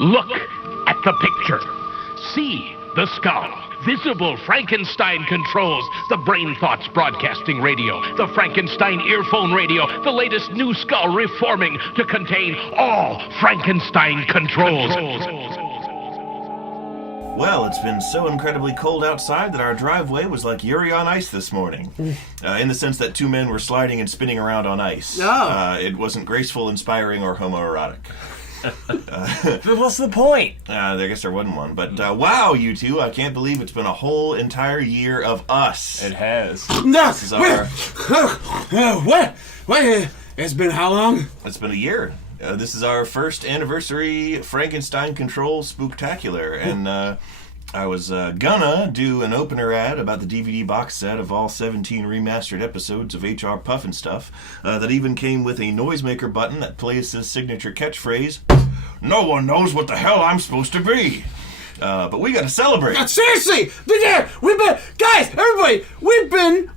Look at the picture. See the skull. Visible Frankenstein controls. The Brain Thoughts broadcasting radio. The Frankenstein earphone radio. The latest new skull reforming to contain all Frankenstein controls. Well, it's been so incredibly cold outside that our driveway was like Yuri on ice this morning. In the sense that two men were sliding and spinning around on ice. It wasn't graceful, inspiring, or homoerotic. What's the point? I guess there wasn't one. But wow, you two, I can't believe it's been a whole entire year of us. It has. This is our... What? It's been how long? It's been a year. This is our first anniversary Frankenstein Control Spooktacular, and I was gonna do an opener ad about the DVD box set of all 17 remastered episodes of HR Pufnstuf that even came with a noisemaker button that plays his signature catchphrase, "No one knows what the hell I'm supposed to be." But we gotta celebrate. Seriously! Everybody, we've been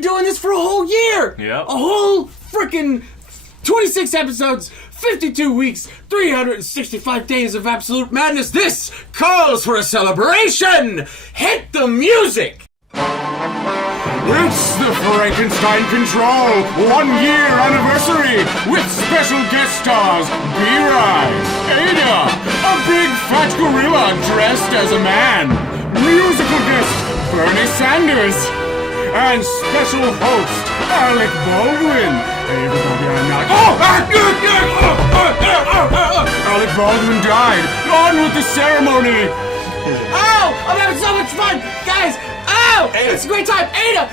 doing this for a whole year! Yep. A whole frickin' 26 episodes, 52 weeks, 365 days of absolute madness. This calls for a celebration! Hit the music! It's the Frankenstein Control 1-year anniversary with special guest stars B-Rye, Ada, a big fat gorilla dressed as a man, musical guest Bernie Sanders, and special host Alec Baldwin. Everybody, I'm not... Alec Baldwin died. On with the ceremony. Oh, I'm having so much fun, guys. Oh, it's a great time. Ada,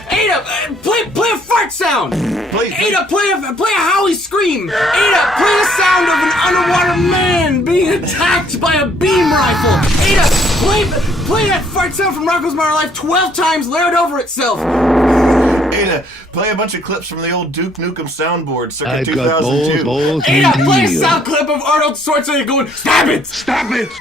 play a fart sound. Ada, play a Howie scream. Ada, play the sound of an underwater man being attacked by a beam rifle. Ada, play that fart sound from Rocko's Modern Life 12 times, layered over itself. Ada, play a bunch of clips from the old Duke Nukem soundboard circa 2002. Ada, play a sound clip of Arnold Schwarzenegger going, "Stop it! Stop it!"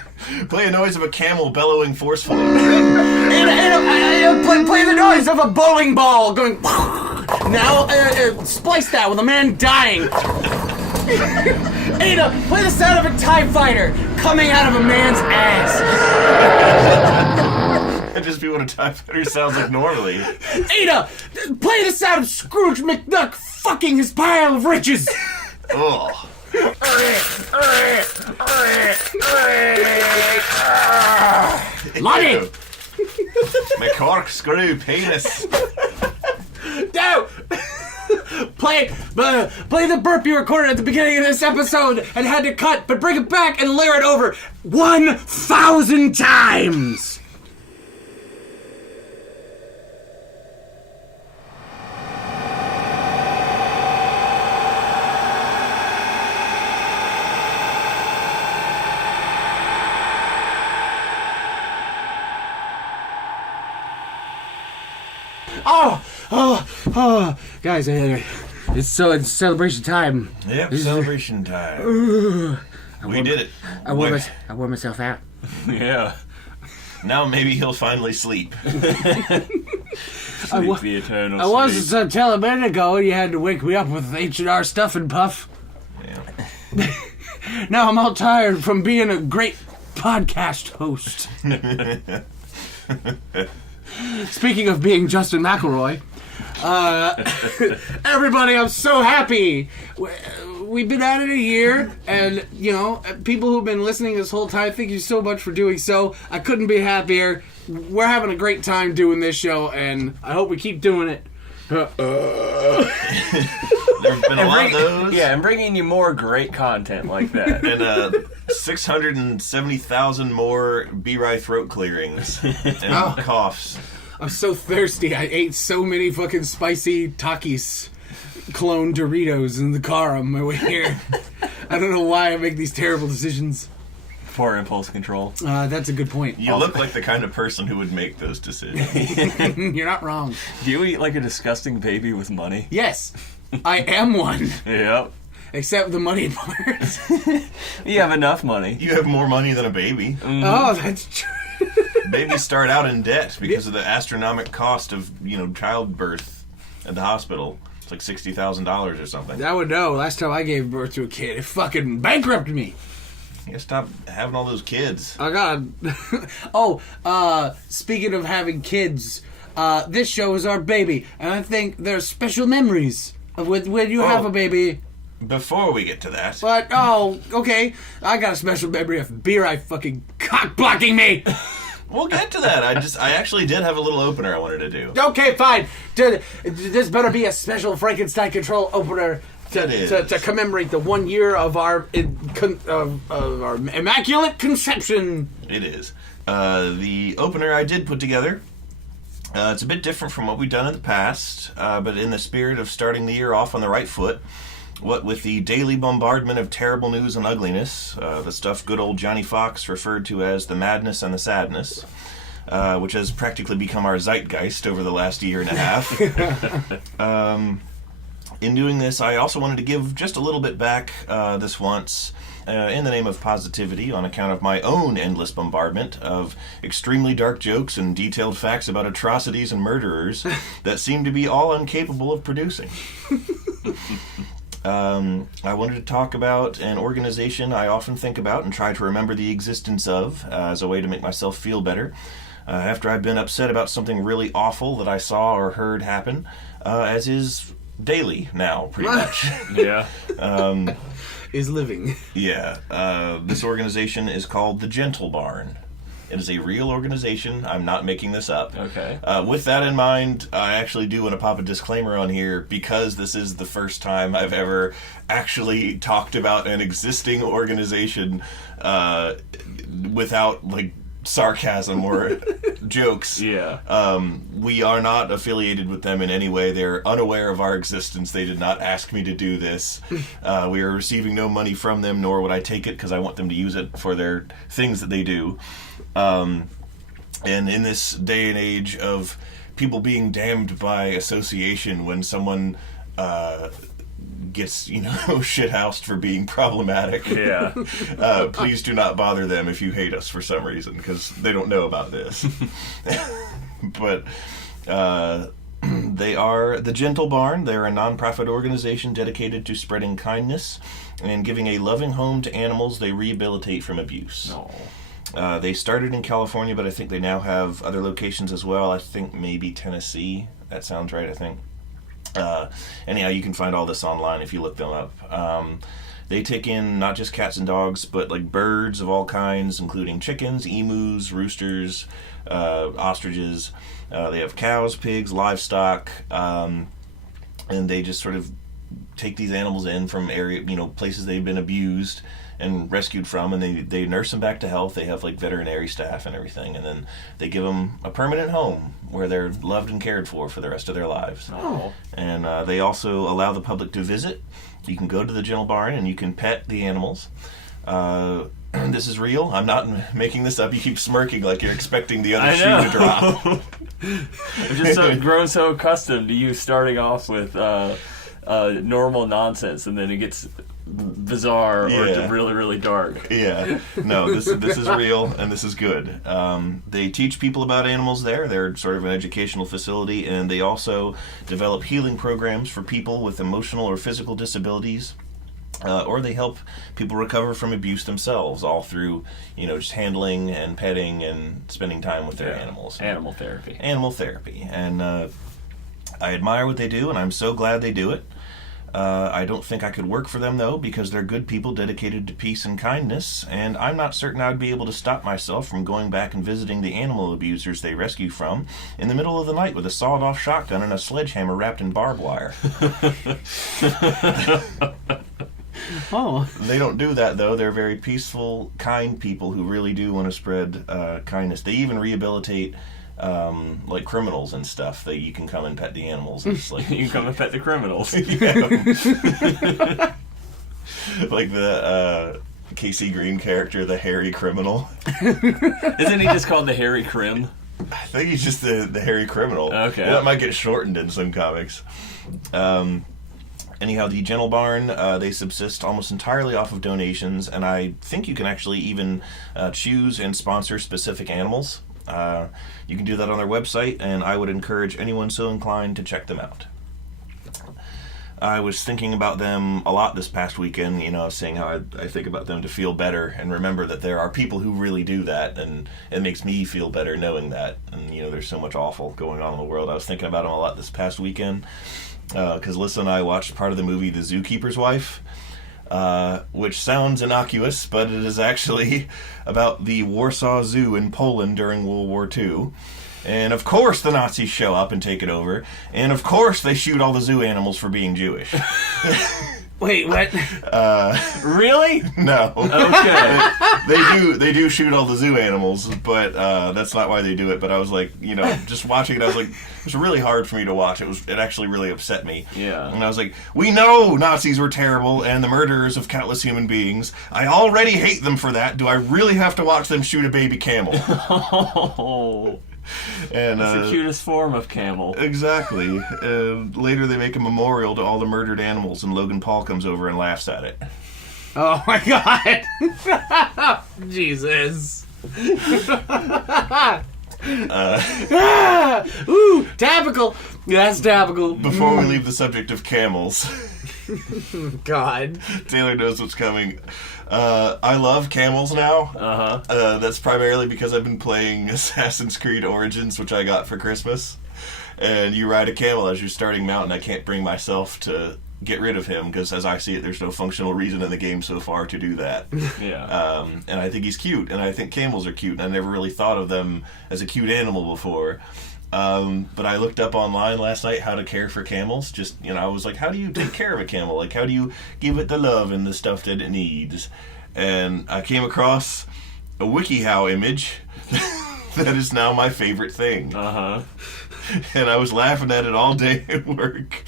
Play a noise of a camel bellowing forcefully. Ada, play the noise of a bowling ball going. Now, splice that with a man dying. Ada, play the sound of a TIE fighter coming out of a man's ass. That'd just be what a TIE fighter sounds like normally. Ada, play the sound of Scrooge McDuck fucking his pile of riches. Ugh. Lonnie! My corkscrew penis. No! Play the burp you recorded at the beginning of this episode and had to cut, but bring it back and layer it over 1,000 times! Oh, guys, it's celebration time. Yep, celebration time. We did it. I wore myself out. Yeah. Now maybe he'll finally sleep. The eternal I was until a minute ago, and you had to wake me up with H&R stuff and puff. Yeah. Now I'm all tired from being a great podcast host. Speaking of being Justin McElroy, everybody, I'm so happy. We've been at it a year, and, people who've been listening this whole time, thank you so much for doing so. I couldn't be happier. We're having a great time doing this show, and I hope we keep doing it. There's been a lot of those. Yeah, and bringing you more great content like that. And 670,000 more B-Rye throat clearings and coughs. I'm so thirsty. I ate so many fucking spicy Takis clone Doritos in the car on my way here. I don't know why I make these terrible decisions. Poor impulse control. That's a good point. You look like the kind of person who would make those decisions. You're not wrong. Do you eat like a disgusting baby with money? Yes, I am one. Yep. Except the money part. You have enough money. You have more money than a baby. Mm. Oh, that's true. Babies start out in debt because of the astronomical cost of, childbirth at the hospital. It's like $60,000 or something. I would know. Last time I gave birth to a kid, it fucking bankrupted me. You gotta stop having all those kids. I got. Speaking of having kids, this show is our baby, and I think there's special memories of when you have a baby. Before we get to that, But okay, I got a special memory of beer fucking cock blocking me. we'll get to that. I actually did have a little opener I wanted to do. Okay, fine. This better be a special Frankenstein control opener to commemorate the 1 year of our immaculate conception. It is. The opener I did put together. It's a bit different from what we've done in the past, but in the spirit of starting the year off on the right foot, what with the daily bombardment of terrible news and ugliness, the stuff good old Johnny Fox referred to as the madness and the sadness, which has practically become our zeitgeist over the last year and a half. In doing this, I also wanted to give just a little bit back this once, in the name of positivity, on account of my own endless bombardment of extremely dark jokes and detailed facts about atrocities and murderers that seem to be all incapable of producing. I wanted to talk about an organization I often think about and try to remember the existence of as a way to make myself feel better after I've been upset about something really awful that I saw or heard happen, as is daily now, pretty much. Yeah. Is living. Yeah. This organization is called the Gentle Barn. It is a real organization. I'm not making this up. Okay. With that in mind, I actually do want to pop a disclaimer on here because this is the first time I've ever actually talked about an existing organization without, like, sarcasm or jokes. Yeah. We are not affiliated with them in any way. They're unaware of our existence. They did not ask me to do this. We are receiving no money from them, nor would I take it because I want them to use it for their things that they do. And in this day and age of people being damned by association when someone gets, shithoused for being problematic. Yeah. Please do not bother them if you hate us for some reason, because they don't know about this. But they are the Gentle Barn. They're a nonprofit organization dedicated to spreading kindness and giving a loving home to animals they rehabilitate from abuse. No. They started in California, but I think they now have other locations as well. I think maybe Tennessee. That sounds right, I think. Anyhow, you can find all this online if you look them up. They take in not just cats and dogs, but like birds of all kinds, including chickens, emus, roosters, ostriches. They have cows, pigs, livestock, and they just sort of take these animals in from places they've been abused and rescued from, and they nurse them back to health. They have like veterinary staff and everything, and then they give them a permanent home where they're loved and cared for the rest of their lives. Oh. And they also allow the public to visit. You can go to the Gentle Barn and you can pet the animals. This is real. I'm not making this up. You keep smirking like you're expecting the other shoe to drop. I've just grown so accustomed to you starting off with normal nonsense, and then it gets bizarre or really, really dark. Yeah. No, this is real, and this is good. They teach people about animals there. They're sort of an educational facility, and they also develop healing programs for people with emotional or physical disabilities. Or they help people recover from abuse themselves, all through, just handling and petting and spending time with their animals. Animal therapy. Animal therapy. And I admire what they do, and I'm so glad they do it. I don't think I could work for them, though, because they're good people dedicated to peace and kindness, and I'm not certain I'd be able to stop myself from going back and visiting the animal abusers they rescue from in the middle of the night with a sawed-off shotgun and a sledgehammer wrapped in barbed wire. Oh. They don't do that, though. They're very peaceful, kind people who really do want to spread kindness. They even rehabilitate like criminals and stuff. That you can come and pet the animals. And just, like, You can come and pet the criminals. Like the Casey Green character, the hairy criminal. Isn't he just called the Hairy Crim? I think he's just the hairy criminal. Okay. That might get shortened in some comics. Anyhow, the Gentle Barn, they subsist almost entirely off of donations, and I think you can actually even choose and sponsor specific animals. You can do that on their website, and I would encourage anyone so inclined to check them out. I was thinking about them a lot this past weekend, saying how I think about them to feel better and remember that there are people who really do that, and it makes me feel better knowing that. And, there's so much awful going on in the world. I was thinking about them a lot this past weekend because Alyssa and I watched part of the movie The Zookeeper's Wife, which sounds innocuous, but it is actually about the Warsaw Zoo in Poland during World War II. And of course the Nazis show up and take it over. And of course they shoot all the zoo animals for being Jewish. Wait, what? Really? No. Okay. They do shoot all the zoo animals, but that's not why they do it. But I was like, just watching it, I was like, it was really hard for me to watch. It actually really upset me. Yeah. And I was like, we know Nazis were terrible and the murderers of countless human beings. I already hate them for that. Do I really have to watch them shoot a baby camel? Oh. And that's the cutest form of camel. Exactly. Later they make a memorial to all the murdered animals, and Logan Paul comes over and laughs at it. Oh my god! Jesus. Ooh, topical. That's topical. Before we leave the subject of camels, God, Taylor knows what's coming. I love camels now. That's primarily because I've been playing Assassin's Creed Origins, which I got for Christmas. And you ride a camel as you're starting mountain. I can't bring myself to get rid of him because, as I see it, there's no functional reason in the game so far to do that. Yeah. And I think he's cute, and I think camels are cute, and I never really thought of them as a cute animal before. But I looked up online last night how to care for camels. Just, I was like, how do you take care of a camel? Like, how do you give it the love and the stuff that it needs? And I came across a WikiHow image that is now my favorite thing. And I was laughing at it all day at work.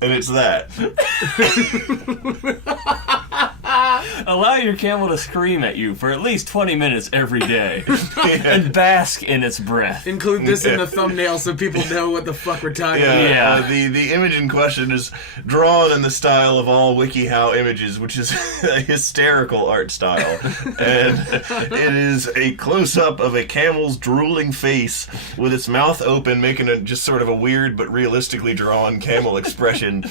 And it's that. Allow your camel to scream at you for at least 20 minutes every day. And bask in its breath. Include this in the thumbnail so people know what the fuck we're talking about. Yeah. The image in question is drawn in the style of all WikiHow images, which is a hysterical art style. And it is a close-up of a camel's drooling face with its mouth open, making just sort of a weird but realistically drawn camel expression,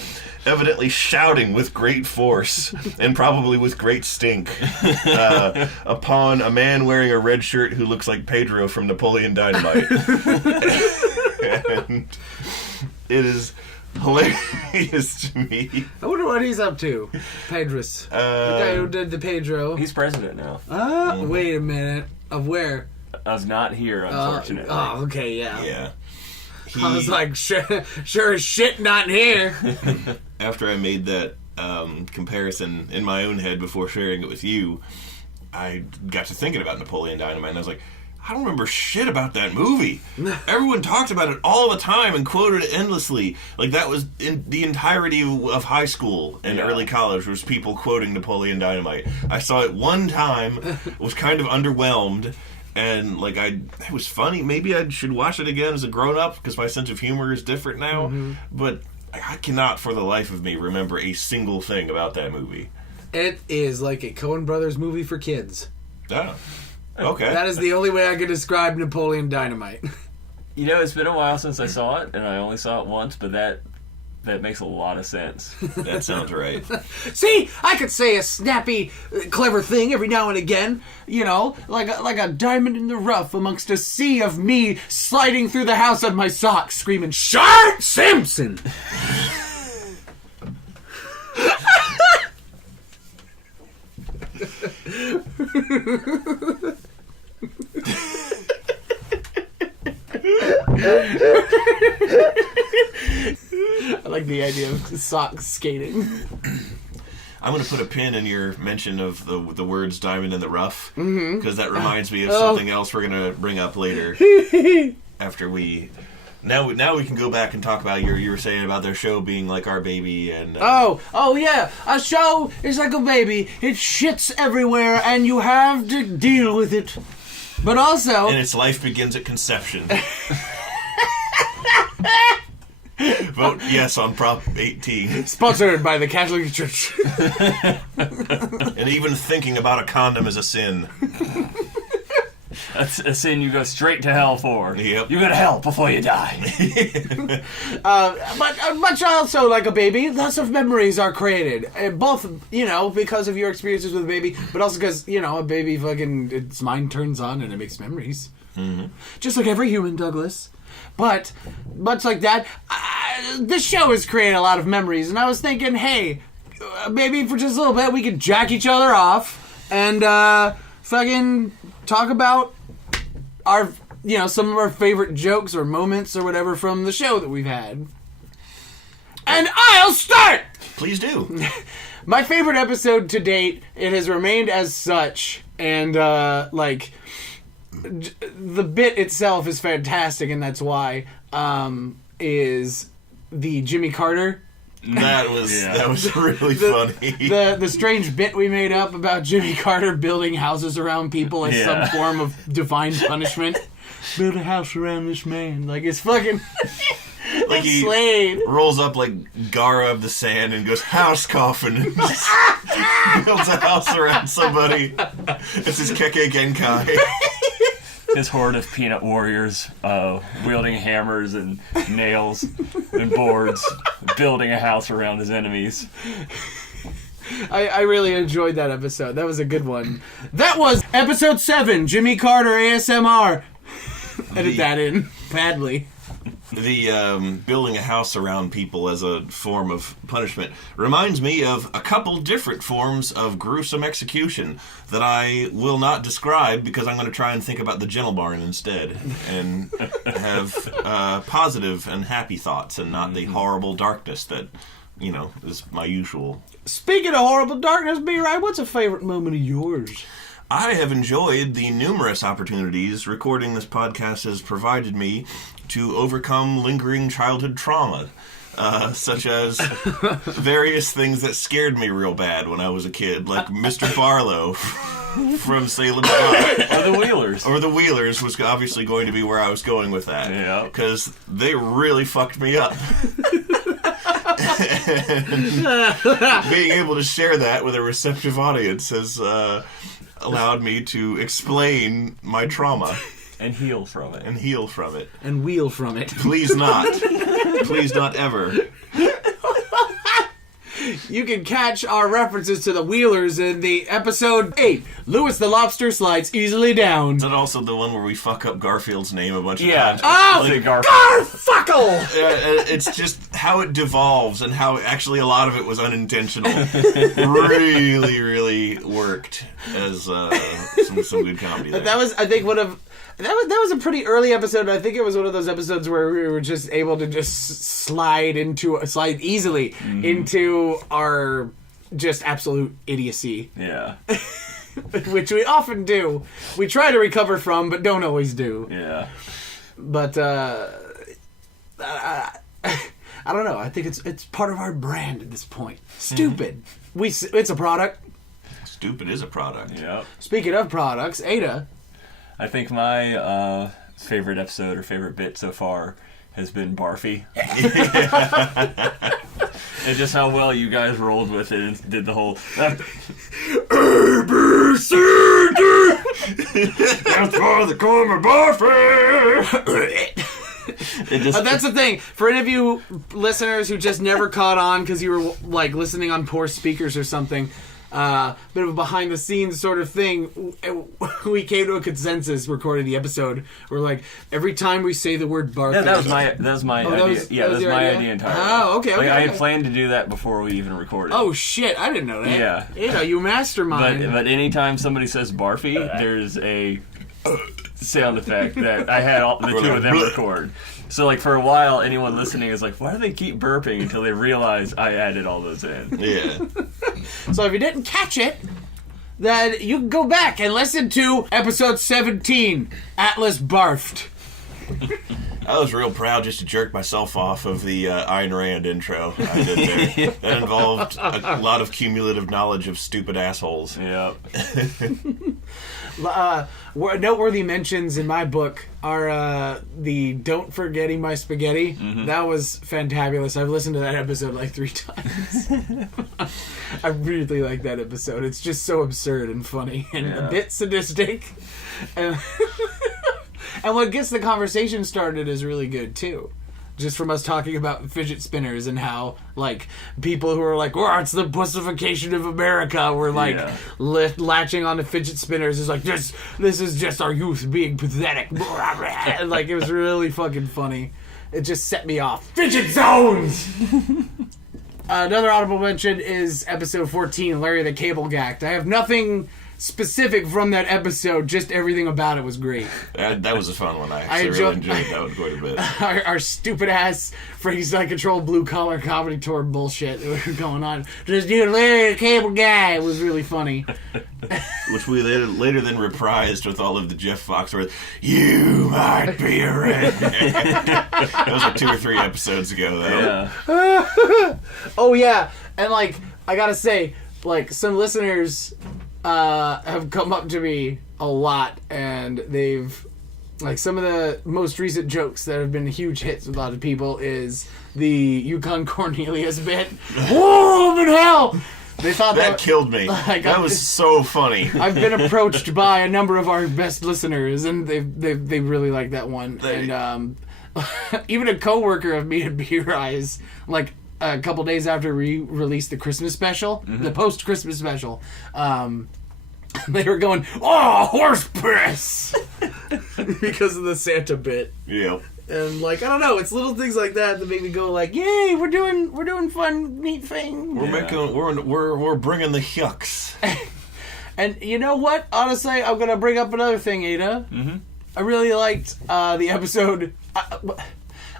evidently shouting with great force and probably with great stink upon a man wearing a red shirt who looks like Pedro from Napoleon Dynamite. And it is hilarious to me. I wonder what he's up to. Pedros. The guy who did the Pedro. He's president now. Wait a minute. Of where? Of not here, unfortunately. Oh, okay, yeah. Yeah. I was like, sure as shit not here. After I made that comparison in my own head before sharing it with you, I got to thinking about Napoleon Dynamite, and I was like, I don't remember shit about that movie. Everyone talked about it all the time and quoted it endlessly. Like, that was in the entirety of high school and early college was people quoting Napoleon Dynamite. I saw it one time, was kind of underwhelmed, and it was funny. Maybe I should watch it again as a grown-up because my sense of humor is different now. But I cannot for the life of me remember a single thing about that movie. It is like a Coen Brothers movie for kids. Oh, okay. That is the only way I could describe Napoleon Dynamite. It's been a while since I saw it, and I only saw it once, but that makes a lot of sense. That sounds right. See, I could say a snappy, clever thing every now and again. Like a diamond in the rough amongst a sea of me sliding through the house on my socks, screaming, "Shart Simpson!" I like the idea of socks skating. I'm going to put a pin in your mention of the words diamond in the rough, because that reminds me of something else we're going to bring up later. After we... Now we can go back and talk about you were saying about their show being like our baby and... Oh yeah, a show is like a baby. It shits everywhere and you have to deal with it. But also... And its life begins at conception. Vote yes on Prop 18. Sponsored by the Catholic Church. And even thinking about a condom is a sin. That's a sin you go straight to hell for. Yep. You go to hell before you die. But much also like a baby, lots of memories are created. Both, because of your experiences with a baby, but also because, a baby fucking, its mind turns on and it makes memories. Mm-hmm. Just like every human, Douglas. But, much like that, this show has created a lot of memories, and I was thinking, hey, maybe for just a little bit we could jack each other off and fucking talk about our, some of our favorite jokes or moments or whatever from the show that we've had. And I'll start! Please do. My favorite episode to date, it has remained as such, and the bit itself is fantastic, and that's why, is the Jimmy Carter. That was really funny. The strange bit we made up about Jimmy Carter building houses around people as some form of divine punishment. Build a house around this man. Like, it's fucking... Like he Slade rolls up like Gara of the Sand and goes, house coffin, and just builds a house around somebody. It's his Keke Genkai. His horde of peanut warriors wielding hammers and nails and boards, building a house around his enemies. I really enjoyed that episode. That was a good one. That was episode 7, Jimmy Carter ASMR. Edit that in badly. The building a house around people as a form of punishment reminds me of a couple different forms of gruesome execution that I will not describe because I'm going to try and think about the Gentle Barn instead and have positive and happy thoughts and not the horrible darkness that, is my usual. Speaking of horrible darkness, B-Rye, what's a favorite moment of yours? I have enjoyed the numerous opportunities recording this podcast has provided me to overcome lingering childhood trauma, such as various things that scared me real bad when I was a kid, like Mr. Barlow from Salem Star. Or the Wheelers. Or the Wheelers was obviously going to be where I was going with that. Yeah. Because they really fucked me up. And being able to share that with a receptive audience has allowed me to explain my trauma. And heal from it. And heal from it. And wheel from it. Please not. Please not ever. You can catch our references to the Wheelers in the episode 8. Louis the Lobster slides easily down. Is that also the one where we fuck up Garfield's name a bunch of Yeah. times? Oh, Like Garfuckle! It's just how it devolves and how actually a lot of it was unintentional. Really, really worked as some good comedy there. That was, I think, that was a pretty early episode. I think it was one of those episodes where we were just able to just slide easily into our just absolute idiocy. Yeah. Which we often do. We try to recover from, but don't always do. Yeah. But I don't know. I think it's part of our brand at this point. Stupid. It's a product. Stupid is a product. Yep. Speaking of products, Ada. I think my favorite episode or favorite bit so far has been Barfy. And just how well you guys rolled with it and did the whole A, B, C, D. That's why they call me Barfy. That's the thing. For any of you listeners who just never caught on because you were like listening on poor speakers or something, bit of a behind the scenes sort of thing. We came to a consensus recording the episode. We're like, every time we say the word barf. Yeah, that was my idea. That was my idea entirely. Oh, okay. I had planned to do that before we even recorded. Oh shit, I didn't know that. Yeah. You mastermind. But anytime somebody says barfy, there's a sound effect that I had the two of them record. So, like, for a while, anyone listening is like, why do they keep burping? Until they realize I added all those in. Yeah. So if you didn't catch it, then you can go back and listen to episode 17, Atlas Barfed. I was real proud just to jerk myself off of the Ayn Rand intro I did there. That involved a lot of cumulative knowledge of stupid assholes. Yep. Noteworthy mentions in my book are the Don't Forgetting My Spaghetti. Mm-hmm. That was fantabulous. I've listened to that episode like 3 times. I really like that episode. It's just so absurd and funny and a bit sadistic. And, and what gets the conversation started is really good, too. Just from us talking about fidget spinners and how, like, people who are like, oh, it's the pussification of America, were like, latching on to fidget spinners is like, this is just our youth being pathetic. And, like, it was really fucking funny. It just set me off. Fidget zones! Another honorable mention is episode 14, Larry the Cable Gacked. I have nothing specific from that episode, just everything about it was great. That was a fun one. I actually really enjoyed that one quite a bit. Our stupid ass Frankenstein control blue collar comedy tour bullshit that was going on. Just dude, Larry the Cable Guy, it was really funny. Which we later then reprised with all of the Jeff Foxworth, you might be a redneck. That was like 2 or 3 episodes ago, though. Yeah. Oh, yeah. And, like, I gotta say, like, some listeners have come up to me a lot, and they've, like, some of the most recent jokes that have been huge hits with a lot of people is the Yukon Cornelius bit. Whoa, in hell! They thought that killed me. Like, that was so funny. I've been approached by a number of our best listeners, and they really like that one. And even a coworker of me at Beer Eyes, like, a couple days after we released the Christmas special, the post-Christmas special, they were going, oh, horse piss! Because of the Santa bit. Yeah. And, like, I don't know, it's little things like that make me go, like, yay, we're doing fun, neat thing. We're bringing the yucks. And you know what? Honestly, I'm gonna bring up another thing, Ada. Mm-hmm. I really liked the episode.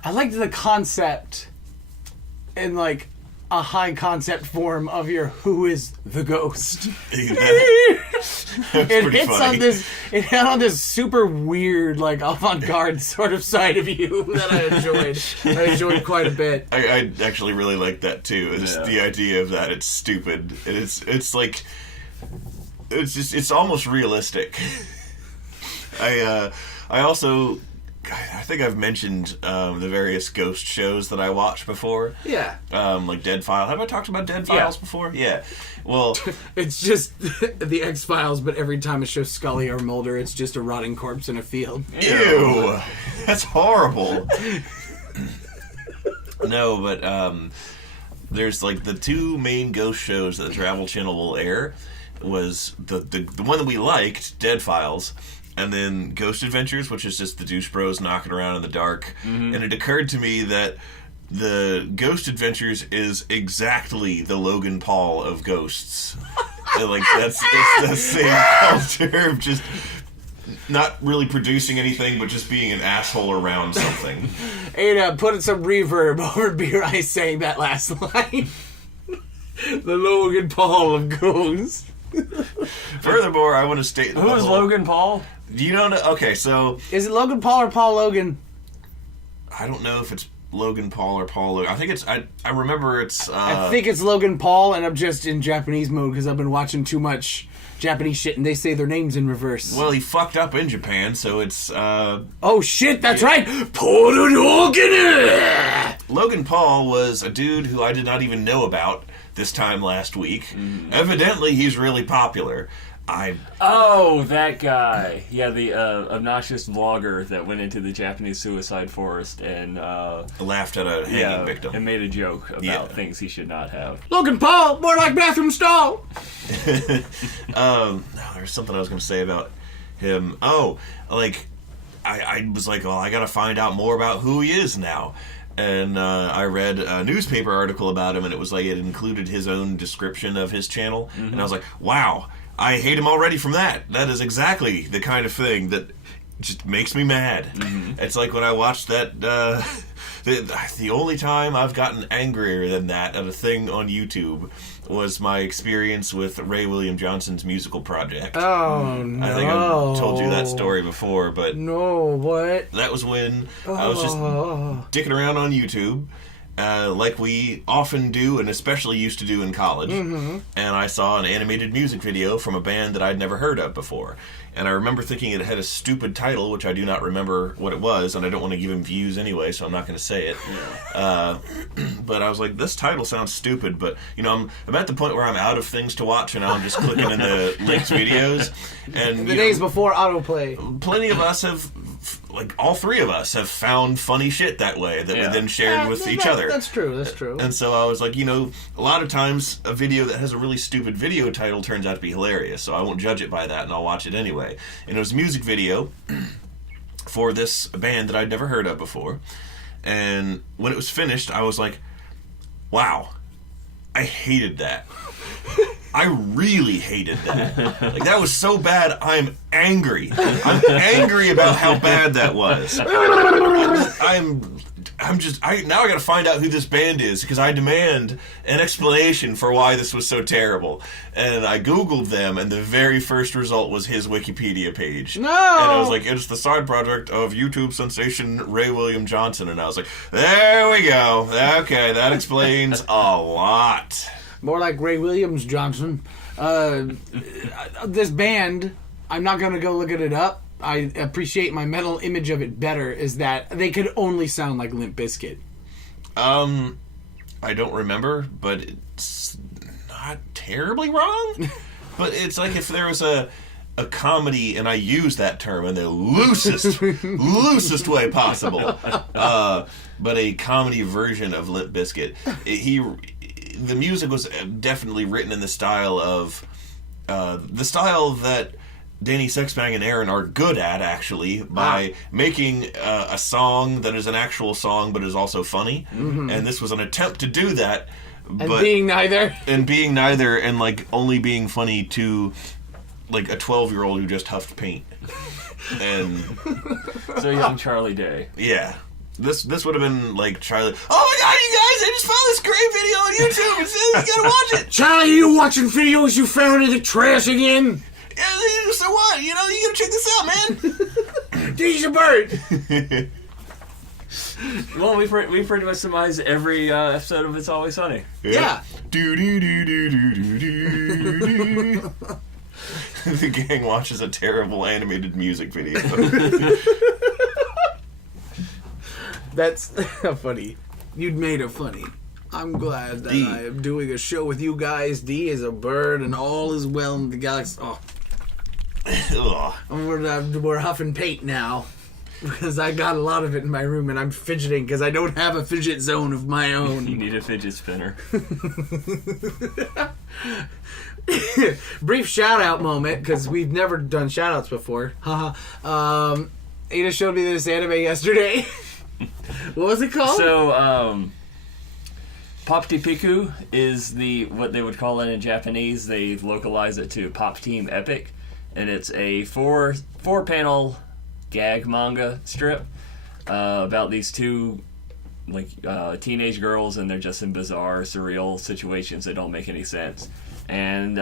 I liked the concept in, like, a high concept form of your "Who is the ghost?" It hit on this super weird, like, avant-garde sort of side of you that I enjoyed. I enjoyed quite a bit. I actually really like that too. It's the idea of that. It's stupid. It's like it's almost realistic. I think I've mentioned the various ghost shows that I watched before. Yeah. Like Dead Files. Have I talked about Dead Files before? Yeah. Well, it's just the X-Files, but every time it shows Scully or Mulder, it's just a rotting corpse in a field. Ew. That's horrible. No, but there's, like, the 2 main ghost shows that the Travel Channel will air was the one that we liked, Dead Files, and then Ghost Adventures, which is just the douche bros knocking around in the dark. Mm-hmm. And it occurred to me that the Ghost Adventures is exactly the Logan Paul of ghosts. And, like, it's the same culture of just not really producing anything, but just being an asshole around something. Ada, put some reverb over Beer Ice saying that last line. The Logan Paul of ghosts. Furthermore, I want to state... Who is Logan Paul? Do you know... Okay, so... Is it Logan Paul or Paul Logan? I don't know if it's Logan Paul or Paul Logan. I think it's... I remember it's... I think it's Logan Paul, and I'm just in Japanese mode because I've been watching too much Japanese shit, and they say their names in reverse. Well, he fucked up in Japan, so it's... Oh, shit, that's right! Paul Logan! Logan Paul was a dude who I did not even know about this time last week. Evidently, he's really popular. Oh, that guy. Yeah, the obnoxious vlogger that went into the Japanese suicide forest and... laughed at a hanging victim. And made a joke about things he should not have. Logan Paul, more like bathroom stall! There's something I was going to say about him. Oh, like, I was like, I got to find out more about who he is now. And I read a newspaper article about him, and it was like it included his own description of his channel. And I was like, wow, I hate him already from that. That is exactly the kind of thing that just makes me mad. It's like when I watched that, the only time I've gotten angrier than that at a thing on YouTube was my experience with Ray William Johnson's musical project. Oh, no. I think I told you that story before, but... No, what? That was when I was just dicking around on YouTube, like we often do, and especially used to do in college. Mm-hmm. And I saw an animated music video from a band that I'd never heard of before. And I remember thinking it had a stupid title, which I do not remember what it was, and I don't want to give him views anyway, so I'm not going to say it. Yeah. But I was like, this title sounds stupid, but, you know, I'm at the point where I'm out of things to watch, and now I'm just clicking in the links videos. And the days before autoplay. Plenty of us have, like, all three of us have found funny shit that way that we then shared with each other. That's true. And so I was like, you know, a lot of times a video that has a really stupid video title turns out to be hilarious, so I won't judge it by that, and I'll watch it anyway. And it was a music video for this band that I'd never heard of before. And when it was finished, I was like, wow, I hated that. I really hated that. Like, that was so bad, I'm angry. I'm angry about how bad that was. Now I gotta find out who this band is, because I demand an explanation for why this was so terrible. And I Googled them, and the very first result was his Wikipedia page. No! And I was like, it's the side project of YouTube sensation Ray William Johnson. And I was like, there we go. Okay, that explains a lot. More like Ray Williams Johnson. This band, I'm not going to go look it up. I appreciate my mental image of it better, is that they could only sound like Limp Bizkit. I don't remember, but it's not terribly wrong. But it's like if there was a comedy, and I use that term in the loosest way possible, but a comedy version of Limp Bizkit. The music was definitely written in the style of that Danny Sexbang and Aaron are good at, actually, by making a song that is an actual song but is also funny. Mm-hmm. And this was an attempt to do that. Being neither. And being neither, and, like, only being funny to, like, a 12-year-old who just huffed paint. And... So young Charlie Day. Yeah. This would have been like Charlie. Oh my god, you guys! I just found this great video on YouTube. It says you gotta watch it. Charlie, you watching videos you found in the trash again? Yeah, so what? You know, you gotta check this out, man. He's a bird. Well, we pretty much surmise every episode of It's Always Sunny. Yeah. Do do do do do do do. The gang watches a terrible animated music video. That's funny. You'd made it funny. I'm glad that I am doing a show with you guys. D is a bird, and all is well in the galaxy. Oh, we're huffing paint now because I got a lot of it in my room, and I'm fidgeting because I don't have a fidget zone of my own. You need a fidget spinner. Brief shout out moment, because we've never done shout outs before. Ada showed me this anime yesterday. What was it called? So, Pop de Piku is what they would call it in Japanese. They localize it to Pop Team Epic, and it's a four panel gag manga strip about these two teenage girls, and they're just in bizarre, surreal situations that don't make any sense. And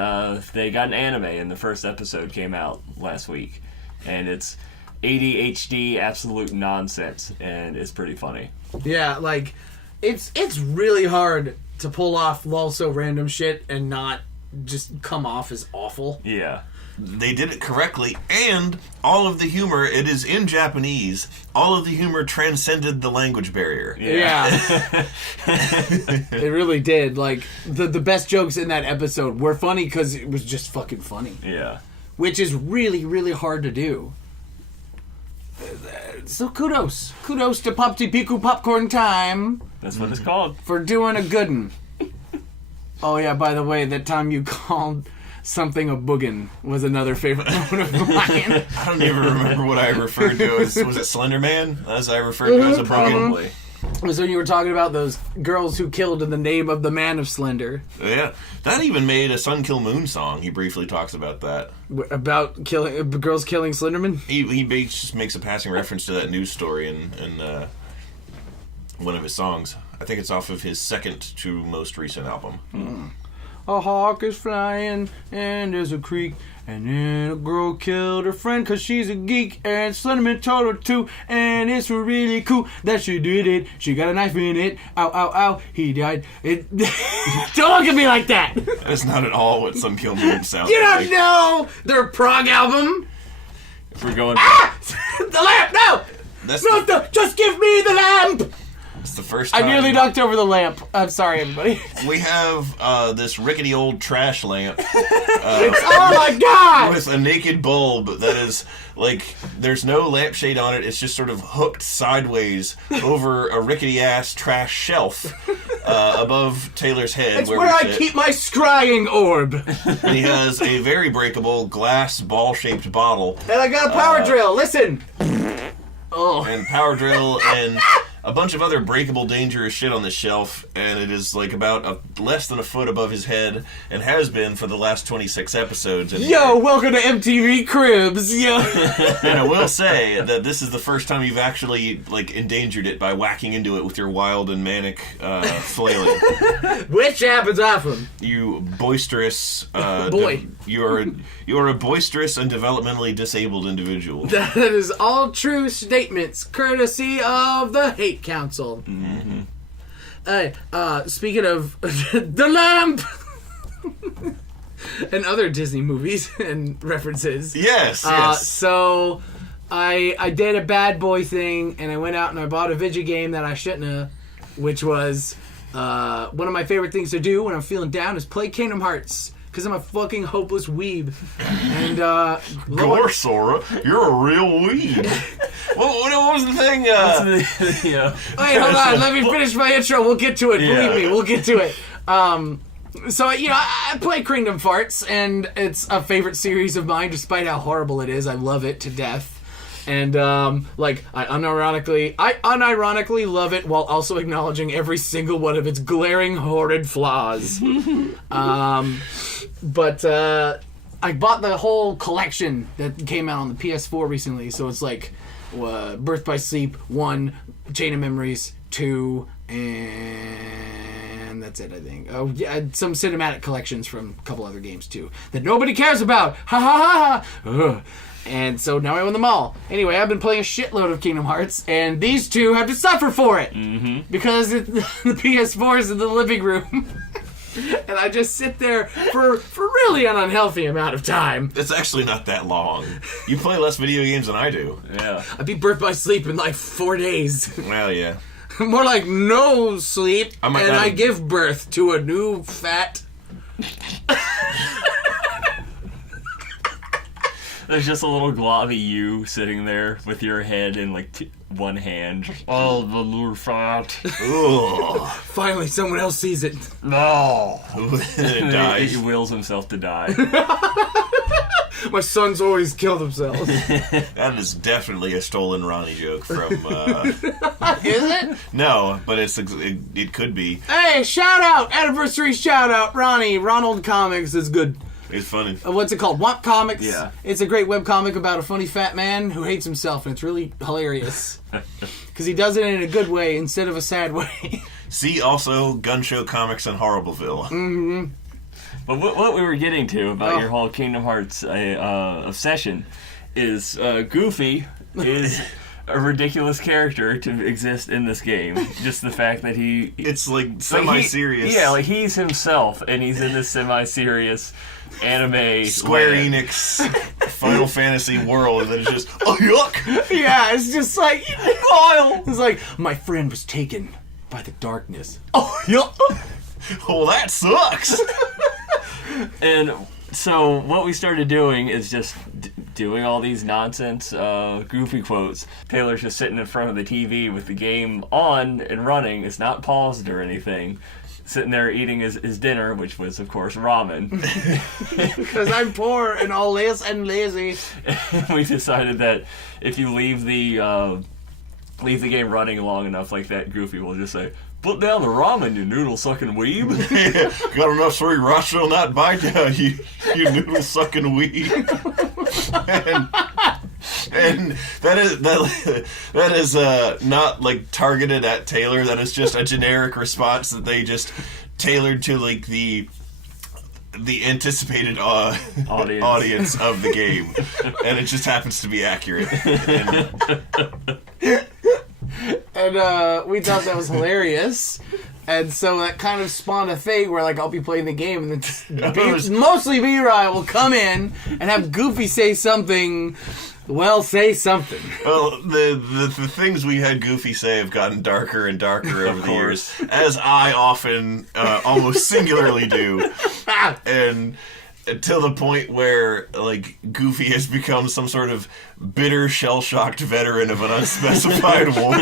they got an anime, and the first episode came out last week, and it's ADHD absolute nonsense, and it's pretty funny. Yeah, like it's really hard to pull off also random shit and not just come off as awful. Yeah. They did it correctly, and all of the humor, it is in Japanese, all of the humor transcended the language barrier. Yeah. It really did. Like, the best jokes in that episode were funny because it was just fucking funny. Yeah. Which is really, really hard to do. So kudos to Pop de Piku Popcorn Time. That's what it's called. For doing a good one. Oh yeah, by the way, that time you called something a boogin was another favorite moment of mine. I don't even remember what I referred to as. Was it Slender Man? As I referred to as a boogin? Probably. It was when you were talking about those girls who killed in the name of the man of Slender. Yeah. That even made a Sun Kill Moon song. He briefly talks about that. About girls killing Slenderman? He just makes a passing reference to that news story in one of his songs. I think it's off of his second to most recent album. a hawk is flying, and there's a creek. And then a girl killed her friend 'cause she's a geek, and Slenderman told her to, and it's really cool that she did it. She got a knife in it. Ow, ow, ow. He died. Don't look at me like that. That's not at all what Some Kill Mutants sounds You like. don't know their prog album. If we're going... The lamp, no! That's No, just give me the lamp! It's the first I time nearly knocked over the lamp. I'm sorry, everybody. we have this rickety old trash lamp Oh my god! with a naked bulb that is like there's no lampshade on it. It's just sort of hooked sideways over a rickety ass trash shelf above Taylor's head. It's where I we sit. keep my scrying orb. And he has a very breakable glass ball-shaped bottle And I got a power drill. Listen. Oh. and power drill and a bunch of other breakable, dangerous shit on the shelf, and it is like about less than a foot above his head, and has been for the last 26 episodes. And Yo, welcome to MTV Cribs. Yo. And I will say that this is the first time you've actually like endangered it by whacking into it with your wild and manic flailing. Which happens often. You boisterous Boy. You're a boisterous and developmentally disabled individual. That is all true statements, courtesy of the Hate Council. Mm-hmm. Speaking of the lamp and other Disney movies and references. Yes. So I did a bad boy thing, and I went out and I bought a video game that I shouldn't have, which was one of my favorite things to do when I'm feeling down is play Kingdom Hearts. Because I'm a fucking hopeless weeb. And, Gore, Sora, you're a real weed. what was the thing? yeah. Wait, hold on. Let me finish my intro. We'll get to it. Yeah. Believe me, we'll get to it. So, I play Kingdom Hearts, and it's a favorite series of mine, despite how horrible it is. I love it to death. And, I unironically love it while also acknowledging every single one of its glaring, horrid flaws. But I bought the whole collection that came out on the PS4 recently. So it's like Birth by Sleep 1, Chain of Memories 2, and that's it, I think. Oh, yeah, some cinematic collections from a couple other games too that nobody cares about. Ha ha ha ha. Ugh. And so now I own them all. Anyway, I've been playing a shitload of Kingdom Hearts, and these two have to suffer for it. Mm-hmm. Because the PS4 is in the living room. And I just sit there for really an unhealthy amount of time. It's actually not that long. You play less video games than I do. Yeah. I beat Birth by Sleep in like 4 days. Well, yeah. More like no sleep, I might and not I have- give birth to a new fat... There's just a little globby you sitting there with your head in like one hand. Oh, the lure fat. Ugh. Finally, someone else sees it. No. It dies. He wills himself to die. My sons always kill themselves. That is definitely a stolen Ronnie joke from. Is it? No, but it could be. Hey, shout out! Anniversary shout out! Ronald Comics is good. It's funny. What's it called? Womp Comics? Yeah. It's a great webcomic about a funny fat man who hates himself, and it's really hilarious. Because he does it in a good way instead of a sad way. See also Gun Show Comics in Horribleville. Mm-hmm. But what we were getting to about your whole Kingdom Hearts obsession is Goofy is a ridiculous character to exist in this game. Just the fact that he... It's like semi-serious. Like he's himself, and he's in this semi-serious anime Square land. Enix Final Fantasy world, and then it's just, oh, yuck! Yeah, it's just like, vile. It's like, my friend was taken by the darkness. Oh, yuck. Well, that sucks! And so what we started doing is just doing all these nonsense Goofy quotes. Taylor's just sitting in front of the TV with the game on and running. It's not paused or anything. Sitting there eating his dinner, which was, of course, ramen. Because I'm poor and all this and lazy. We decided that if you leave the game running long enough like that, Goofy will just say, "Put down the ramen, you noodle-sucking weeb." Got enough sriracha on that bite, you noodle-sucking weeb. And that is not like targeted at Taylor. That is just a generic response that they just tailored to like the the anticipated Audience. of the game, and it just happens to be accurate. And we thought that was hilarious. And so that kind of spawned a thing where, like, I'll be playing the game, and then mostly B-Rye will come in and have Goofy say something. Well, say something. Well, the things we had Goofy say have gotten darker and darker over the years, as I often, almost singularly do, and till the point where, like, Goofy has become some sort of bitter, shell-shocked veteran of an unspecified war.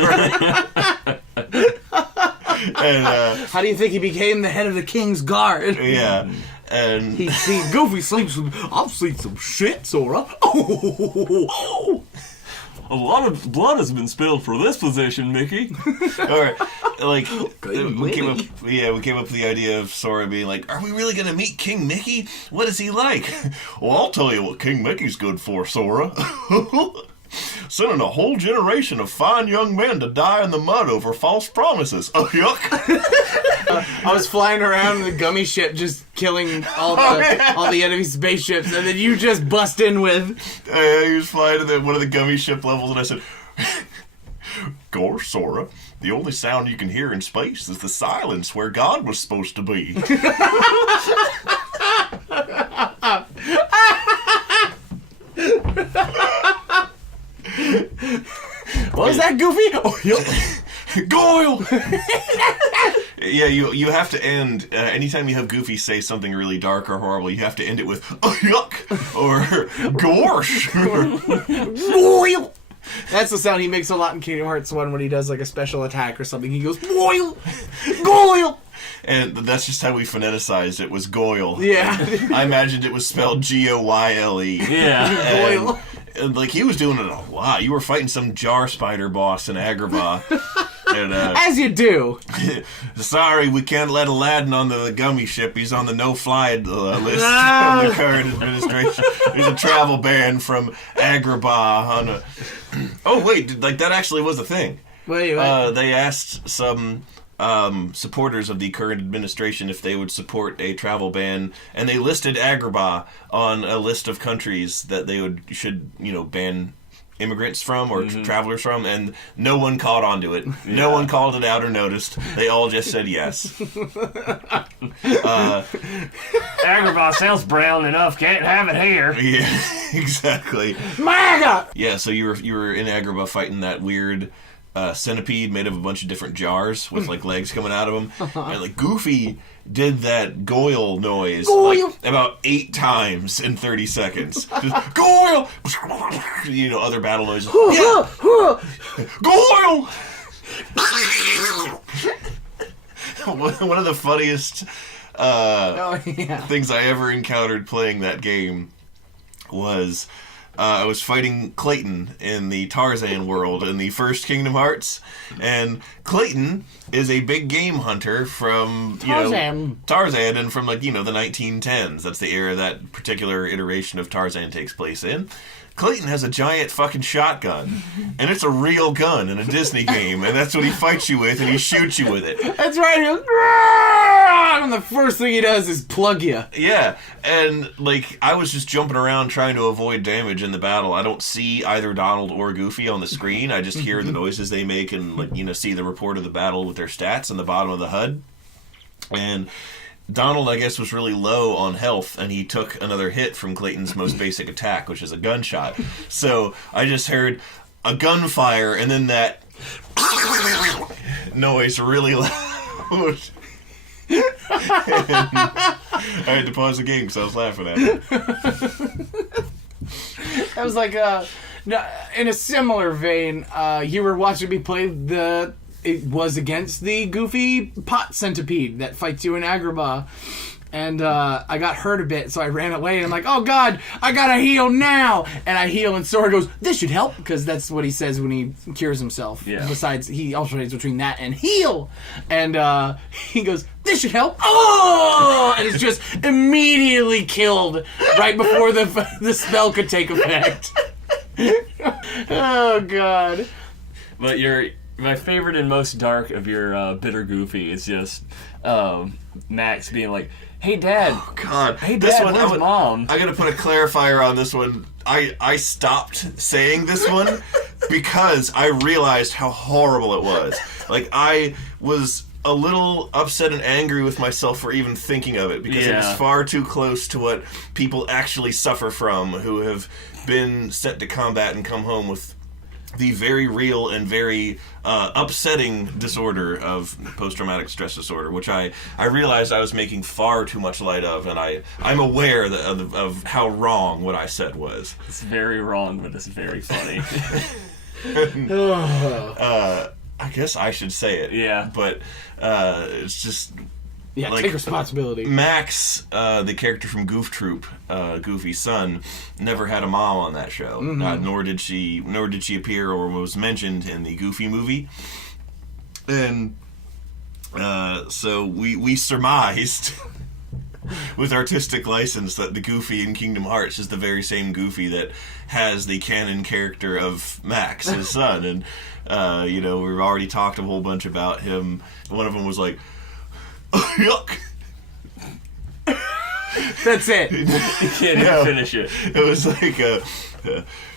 And, how do you think he became the head of the King's Guard? yeah, and Goofy sleeps. I'll sleep some shit, Sora. Oh. A lot of blood has been spilled for this position, Mickey. or like we came up with the idea of Sora being like, "Are we really gonna meet King Mickey? What is he like?" Well, I'll tell you what King Mickey's good for, Sora. Sending a whole generation of fine young men to die in the mud over false promises. Oh, yuck. I was flying around in the gummy ship just killing all the enemy spaceships, and then you just bust in with... He was flying to one of the gummy ship levels, and I said, "Gosh, Sora, the only sound you can hear in space is the silence where God was supposed to be." What was that, Goofy? Oh, yep. Goyle! Yeah, you have to end, anytime you have Goofy say something really dark or horrible, you have to end it with, "Oh, yuck!" or "Gorsh!" Goyle! That's the sound he makes a lot in Kingdom Hearts 1 when he does like a special attack or something. He goes, "Goyle! Goyle!" And that's just how we phoneticized it, was Goyle. Yeah. I imagined it was spelled Goyle. Yeah. Goyle. And, like, he was doing it a lot. You were fighting some jar spider boss in Agrabah. And, as you do. Sorry, we can't let Aladdin on the gummy ship. He's on the no-fly list of the current administration. There's a travel ban from Agrabah on a... Oh, wait, like, that actually was a thing. Wait. They asked some... supporters of the current administration if they would support a travel ban, and they listed Agrabah on a list of countries that they should ban immigrants from or travelers from, and no one caught on to it. Yeah. No one called it out or noticed. They all just said yes. Agrabah sounds brown enough. Can't have it here. Yeah, exactly. MAGA! Yeah, so you were in Agrabah fighting that weird centipede made of a bunch of different jars with like legs coming out of them, and like Goofy did that Goyle noise like about 8 times in 30 seconds. Just, Goyle! Other battle noises. Yeah. Goyle! One of the funniest things I ever encountered playing that game was I was fighting Clayton in the Tarzan world in the first Kingdom Hearts, and Clayton is a big game hunter from Tarzan, and from the 1910s. That's the era that particular iteration of Tarzan takes place in. Clayton has a giant fucking shotgun, and it's a real gun in a Disney game, and that's what he fights you with, and he shoots you with it. That's right. He goes, and the first thing he does is plug you. Yeah, and I was just jumping around trying to avoid damage in the battle. I don't see either Donald or Goofy on the screen. I just hear the noises they make and see the report of the battle with their stats on the bottom of the HUD. And Donald, I guess, was really low on health, and he took another hit from Clayton's most basic attack, which is a gunshot. So I just heard a gunfire, and then that noise really loud. I had to pause the game because I was laughing at it. That was like in a similar vein. You were watching me play it was against the Goofy pot centipede that fights you in Agrabah. And I got hurt a bit, so I ran away, and I'm like, "Oh God, I gotta heal now!" And I heal, and Sora goes, "This should help," because that's what he says when he cures himself. Yeah. Besides, he alternates between that and heal. And he goes, "This should help." Oh! And it's just immediately killed right before the spell could take effect. Oh God. But my favorite and most dark of your bitter Goofy is just Max being like, Hey, Dad. Oh, God. Hey, This Dad, one, where's Mom? I gotta put a clarifier on this one. I stopped saying this one because I realized how horrible it was. Like, I was a little upset and angry with myself for even thinking of it because it was far too close to what people actually suffer from who have been sent to combat and come home with the very real and very upsetting disorder of post-traumatic stress disorder, which I realized I was making far too much light of, and I'm aware of how wrong what I said was. It's very wrong, but it's very funny. I guess I should say it. Yeah. But it's just... Yeah, like, take responsibility. Max, the character from Goof Troop, Goofy's son, never had a mom on that show. Nor did she appear or was mentioned in the Goofy movie. And so we surmised with artistic license that the Goofy in Kingdom Hearts is the very same Goofy that has the canon character of Max, his son. And we've already talked a whole bunch about him. One of them was like, yuck. That's it. You can't even finish it. It was like,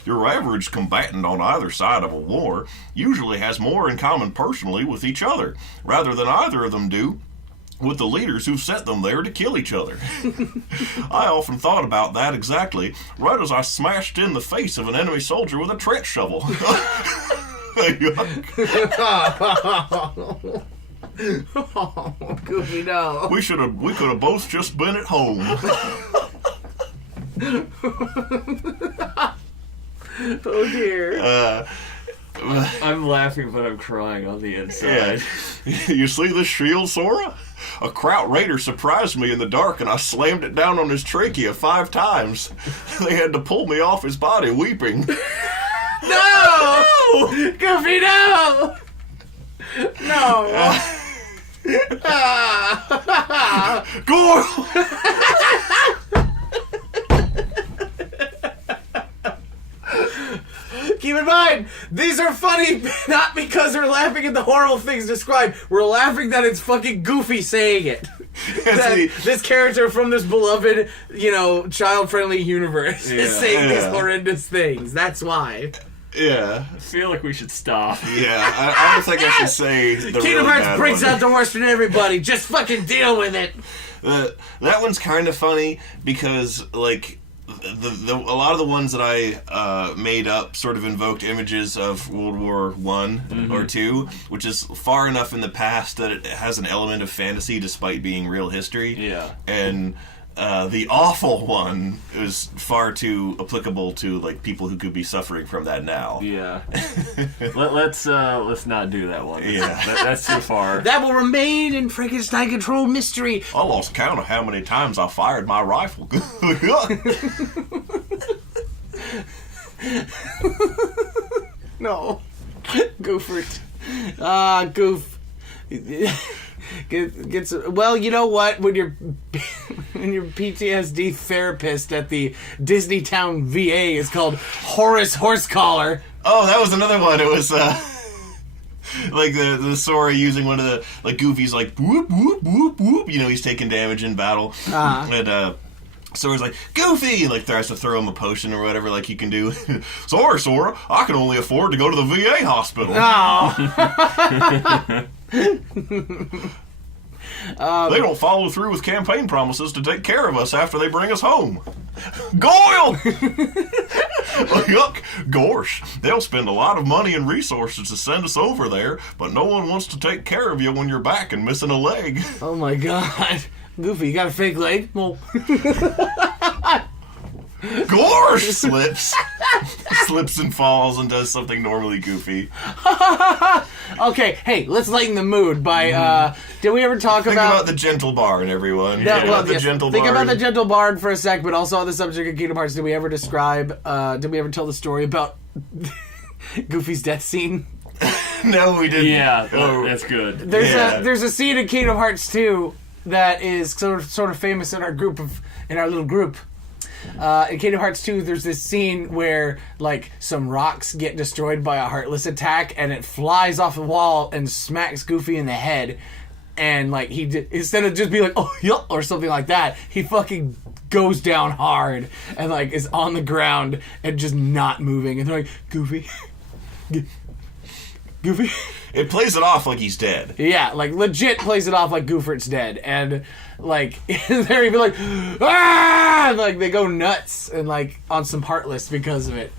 your average combatant on either side of a war usually has more in common personally with each other, rather than either of them do with the leaders who sent them there to kill each other. I often thought about that exactly right as I smashed in the face of an enemy soldier with a trench shovel. Yuck. Oh, Goofy, no. We could have both just been at home. Oh dear. I'm laughing, but I'm crying on the inside. You see this shield, Sora? A Kraut Raider surprised me in the dark, and I slammed it down on his trachea 5 times. They had to pull me off his body, weeping. No! Goofy, no! No! Gore! Keep in mind, these are funny not because we're laughing at the horrible things described. We're laughing that it's fucking Goofy saying it. That this character from this beloved, child-friendly universe is saying these horrendous things. That's why. Yeah. I feel like we should stop. Yeah, I don't think I should say the Kingdom really Hearts bad brings one. out the worst in everybody. Just fucking deal with it. That one's kind of funny because, like, a lot of the ones that I made up sort of invoked images of World War I or II, which is far enough in the past that it has an element of fantasy despite being real history. Yeah. And the awful one is far too applicable to like people who could be suffering from that now. Yeah. Let's not do that one. Yeah. That's too far. That will remain in Frankenstein control mystery. I lost count of how many times I fired my rifle. No. Goofert. Goof. Well, you know what? When your PTSD therapist at the Disneytown VA is called Horace Horsecollar. Oh, that was another one. It was like the Sora using one of the like Goofy's like whoop whoop whoop whoop. He's taking damage in battle, and Sora's like, Goofy! Like, tries to throw him a potion or whatever, like he can do. Sorry, Sora, I can only afford to go to the VA hospital. They don't follow through with campaign promises to take care of us after they bring us home. Goyle! Yuck! Gorsh, they'll spend a lot of money and resources to send us over there, but no one wants to take care of you when you're back and missing a leg. Oh my god. Goofy, you got a fake leg? Well... Gorsh slips and falls and does something normally goofy. Okay, hey, let's lighten the mood by, did we ever talk Think about... about the Gentle Bard, everyone. Think about the Gentle Bard for a sec, but also on the subject of Kingdom Hearts, did we ever tell the story about Goofy's death scene? No, we didn't. Yeah, that's good. There's a scene in Kingdom Hearts 2 that is sort of famous in our little group. In Kingdom Hearts 2, there's this scene where like some rocks get destroyed by a Heartless attack, and it flies off the wall and smacks Goofy in the head. And like instead of just being like, oh yeah, or something like that, he fucking goes down hard and like is on the ground and just not moving. And they're like, Goofy, Goofy. It plays it off like he's dead. Yeah, like legit plays it off like Goofert's dead, and like they're even like, ah, and, like they go nuts and like on some Heartless because of it.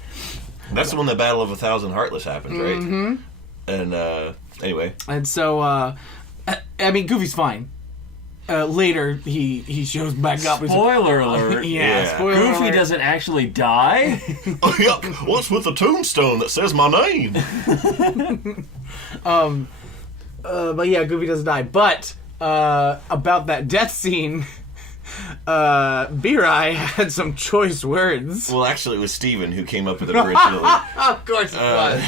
That's when the Battle of 1,000 Heartless happens, right? Mm-hmm. And anyway, and so I mean, Goofy's fine. Later, he shows back up. Spoiler alert. Yeah, spoiler Goofy alert. doesn't actually die. oh, yeah, what's with the tombstone that says my name? But yeah, Goofy doesn't die. But about that death scene, B-Rai had some choice words. Well, actually, it was Steven who came up with it originally. Of course it was.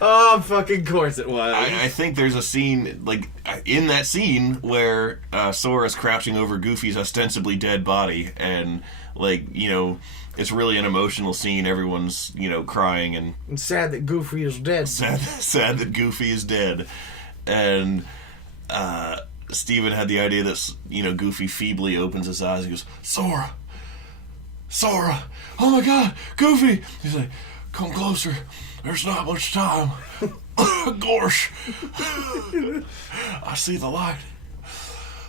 Oh, fucking course it was. I think there's a scene, like, in that scene where Sora's crouching over Goofy's ostensibly dead body, and, like, you know, it's really an emotional scene. Everyone's, you know, crying and I'm sad that Goofy is dead. sad that Goofy is dead. And Steven had the idea that, you know, Goofy feebly opens his eyes and goes, Sora, oh my God, Goofy. He's like, come closer. There's not much time. Gorsh. I see the light.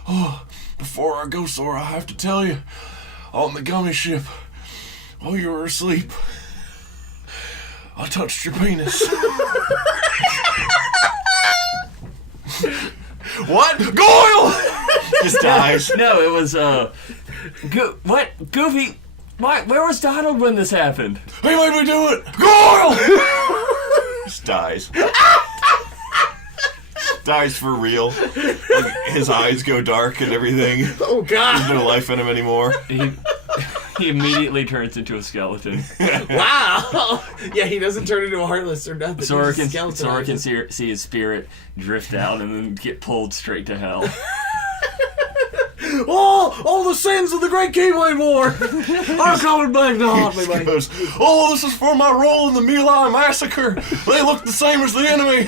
Oh, before I go, Sora, I have to tell you, on the gummy ship, while you were asleep, I touched your penis. What? Goyle! Just dies. No, it was, what? Goofy, where was Donald when this happened? He made me do it! Goyle! Just dies. Dies for real. Like, his eyes go dark and everything. Oh, God. There's no life in him anymore. He immediately turns into a skeleton. Wow. Yeah, he doesn't turn into a Heartless or nothing. Sora can see his spirit drift out and then get pulled straight to hell. All the sins of the Great Keyblade War are coming back to haunt me, buddy. Goes, oh, this is for my role in the My Lai massacre. They look the same as the enemy.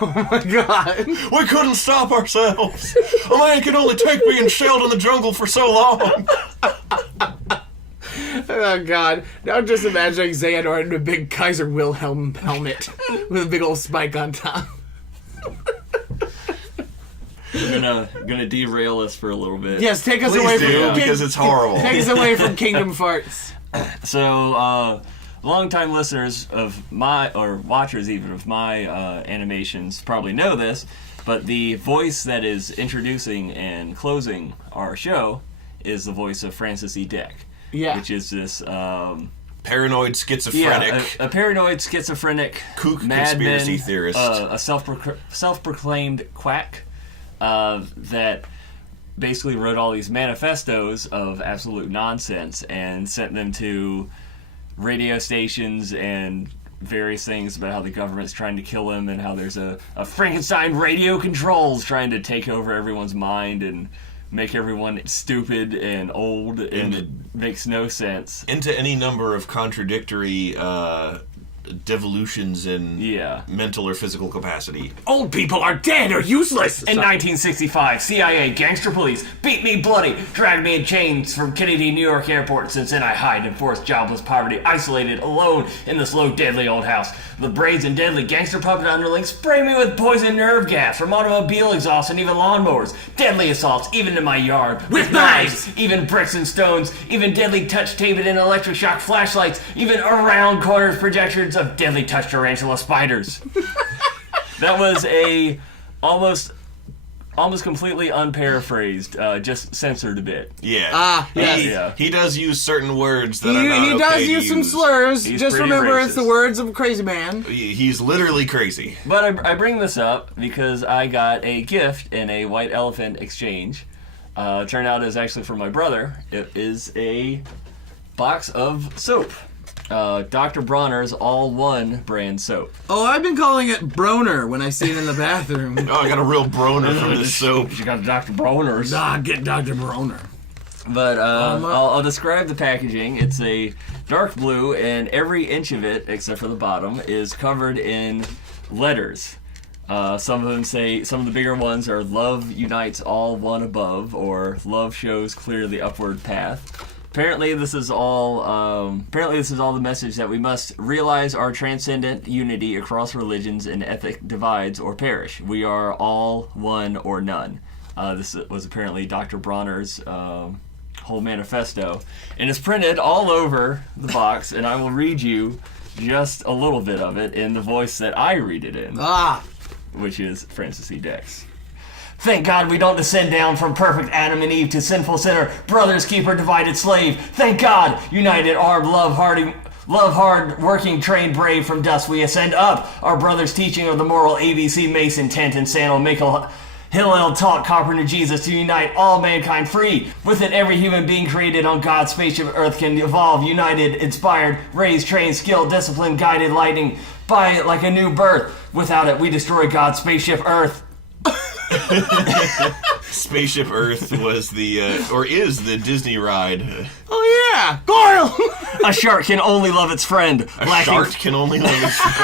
Oh my God. We couldn't stop ourselves. A man can only take being shelled in the jungle for so long. Oh God. Now I'm just imagining Xehanort in a big Kaiser Wilhelm helmet with a big old spike on top. I'm gonna derail us for a little bit. Yes, take us Please away do, from because it's horrible. Take us away from Kingdom Farts. So, longtime listeners of my, or watchers even of my animations probably know this, but the voice that is introducing and closing our show is the voice of Francis E. Deck. Yeah. Which is this Paranoid schizophrenic. a paranoid schizophrenic kook madman, conspiracy theorist. A self-proclaimed quack that basically wrote all these manifestos of absolute nonsense and sent them to radio stations and various things about how the government's trying to kill him and how there's a Frankenstein radio controls trying to take over everyone's mind and make everyone stupid and old, and it makes no sense. Into any number of contradictory devolutions in mental or physical capacity. Old people are dead or useless. In 1965, CIA gangster police beat me bloody, dragged me in chains from Kennedy, New York airport. Since then I hide in forced jobless poverty, isolated, alone in this low, deadly old house. The braids and deadly gangster puppet underlings spray me with poison nerve gas from automobile exhaust and even lawnmowers. Deadly assaults, even in my yard. With knives! Even bricks and stones, even deadly touch tape and electric shock flashlights, even around corners projections of deadly touch tarantula spiders. That was a almost completely unparaphrased, just censored a bit. Yeah. Yes. He does use certain words that are not He okay does to use some slurs. He's Just pretty remember, it's racist. the words of a crazy man. He's literally crazy. But I bring this up because I got a gift in a white elephant exchange. Turned out it was actually from my brother. It is a box of soap. Dr. Bronner's All-One brand soap. Oh, I've been calling it Broner when I see it in the bathroom. Oh, I got a real broner from this soap. You got Dr. Bronner's. Get Dr. Broner. But I'll describe the packaging. It's a dark blue, and every inch of it, except for the bottom, is covered in letters. Some of them say, some of the bigger ones are love unites all one above, or love shows clear the upward path. Apparently this is all the message that we must realize our transcendent unity across religions and ethnic divides or perish. We are all one or none. This was apparently Dr. Bronner's whole manifesto, and it's printed all over the box, and I will read you just a little bit of it in the voice that I read it in, which is Francis E. Dex. Thank God we don't descend down from perfect Adam and Eve to sinful sinner, brothers keeper, divided slave. Thank God, united, armed, love hard, working, trained, brave, from dust we ascend up. Our brothers' teaching of the moral ABC, Mason, Tent, and Sandal, Michael, Hillel taught Carpenter Jesus to unite all mankind free. With it, every human being created on God's spaceship Earth can evolve, united, inspired, raised, trained, skilled, disciplined, guided, lighting by it like a new birth. Without it, we destroy God's spaceship Earth. Spaceship Earth was is the Disney ride. Oh yeah, Goyle. A shark can only love its friend. A shark can only love its friend.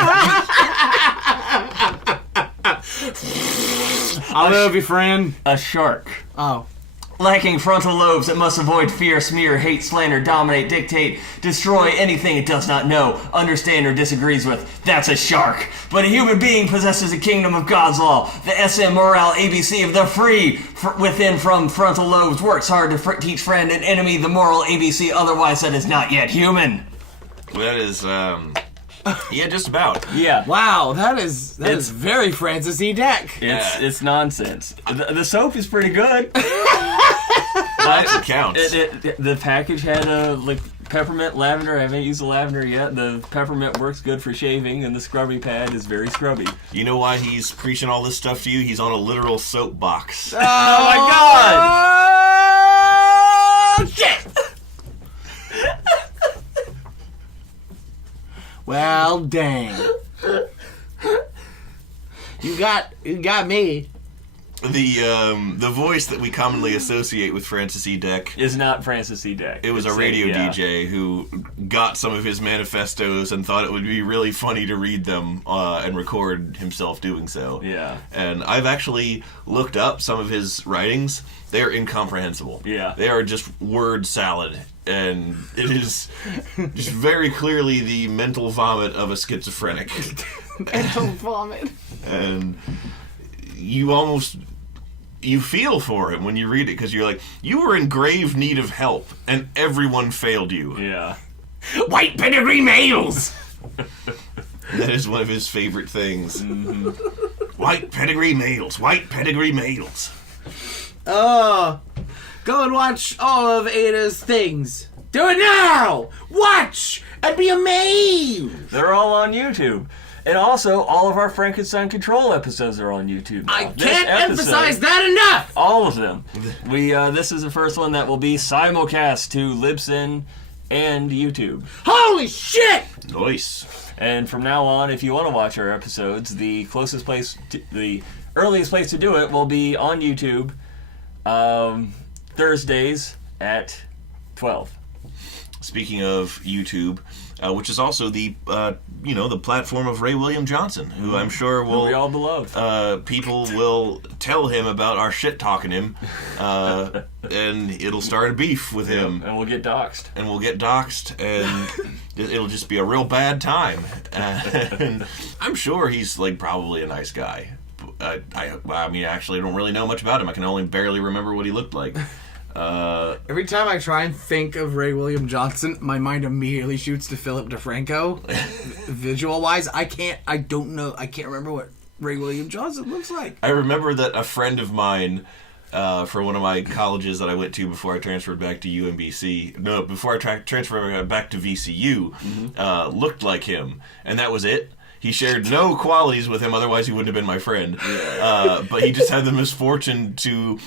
I love you, friend. A shark. Oh. Lacking frontal lobes, it must avoid fear, smear, hate, slander, dominate, dictate, destroy anything it does not know, understand, or disagrees with. That's a shark. But a human being possesses the kingdom of God's law. The SM morale ABC of the free within from frontal lobes works hard to teach friend and enemy the moral ABC, otherwise that is not yet human. That is, yeah, just about. Yeah. Wow, that is very Francis E. Deck. It's nonsense. The soap is pretty good. That counts. The package had peppermint, lavender. I haven't used the lavender yet. The peppermint works good for shaving, and the scrubby pad is very scrubby. You know why he's preaching all this stuff to you? He's on a literal soapbox. Oh my God! Shit! Well, dang. You got me. The voice that we commonly associate with Francis E. Deck is not Francis E. Deck. It was a radio DJ who got some of his manifestos and thought it would be really funny to read them and record himself doing so. Yeah. And I've actually looked up some of his writings. They're incomprehensible. Yeah. They are just word salad. And it is just very clearly the mental vomit of a schizophrenic. Mental vomit. And you feel for him when you read it, because you're like, you were in grave need of help, and everyone failed you. Yeah. White pedigree males! That is one of his favorite things. Mm-hmm. White pedigree males. White pedigree males. Go and watch all of Ada's things. Do it now! Watch! And be amazed! They're all on YouTube. And also, all of our Frankenstein Control episodes are on YouTube now. I can't emphasize that enough! All of them. This is the first one that will be simulcast to Libsyn and YouTube. Holy shit! Nice. And from now on, if you want to watch our episodes, the earliest place to do it will be on YouTube, Thursdays at 12. Speaking of YouTube, which is also the the platform of Ray William Johnson, who I'm sure will we all beloved. People will tell him about our shit talking him, and it'll start a beef with him, and we'll get doxxed. And it'll just be a real bad time. And I'm sure he's probably a nice guy. I mean, actually, I don't really know much about him. I can only barely remember what he looked like. Every time I try and think of Ray William Johnson, my mind immediately shoots to Philip DeFranco. Visual-wise, I can't remember what Ray William Johnson looks like. I remember that a friend of mine for one of my colleges that I went to before I transferred back to UMBC, before I transferred back to VCU, looked like him, and that was it. He shared no qualities with him, otherwise he wouldn't have been my friend. But he just had the misfortune to